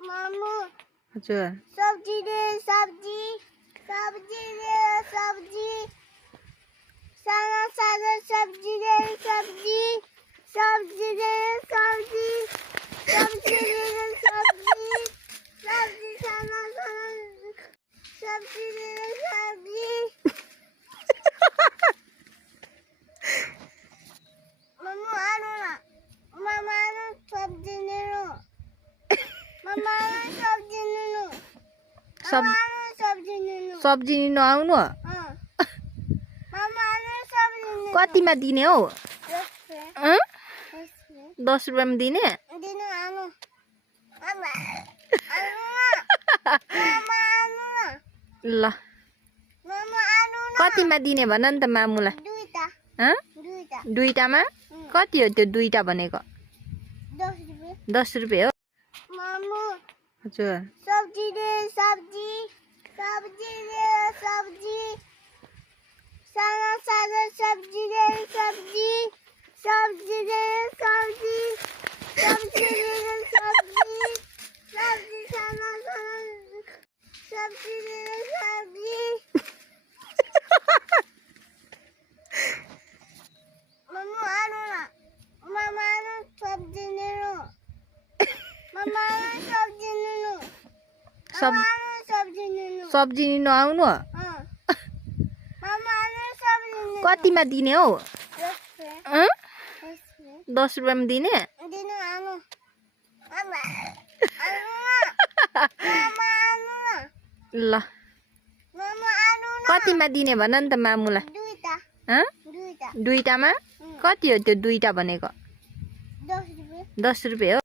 मामु हजुर सब्जी दे सब्जी सब्जी दे सब्जी साना साना सब्जी दे सब्जी सब्जी दे सब्जी सब्जी दे सब्जी सब्जी साना साना सब्जी दे सब्जी मामु आलु ना मामा आलु सब्जी ने लो मामा आलु सब्जी ने लो सब सब्जी ने लो सब्जी लिनु आउनु मामा आलु सब्जी ने कतिमा दिने हौ लो 10 रुपैयाँमा दिने दिनु आलु मामा आलु मामा आलु ल मामा आलु कतिमा दिने भन नि त मामुलाई दुईटा हँ दुईटा दुईटामा कति हो त्यो दुईटा भनेको 10 रुपैयाँ 10 रुपैयाँ हो मामु हजुर सब्जी दे सब्जी सब्जी दे सब्जी साना साना सब्जी दे सब्जी सब्जी दे सब्जी सब्जी दे सब्जी सब्जी साना साना सब्जी दे सब्जी मामु आलु ना मामा आलु सब्जी ने लो मामा आलु सब्जी ने लो सब मामा आलु सब्जी ने लो सब्जी लिनु आउनु मामा आलु सब्जी ने कतिमा दिने हौ 10 रुपैयाँ 10 रुपैयाँमा दिने दिनु आलु मामा आलु मामा आलु ल मामा आलु कतिमा दिने भन नि त मामुलाई दुईटा हँ दुईटा दुईटामा कति हो त्यो दुईटा भनेको 10 रुपैयाँ 10 रुपैयाँ हो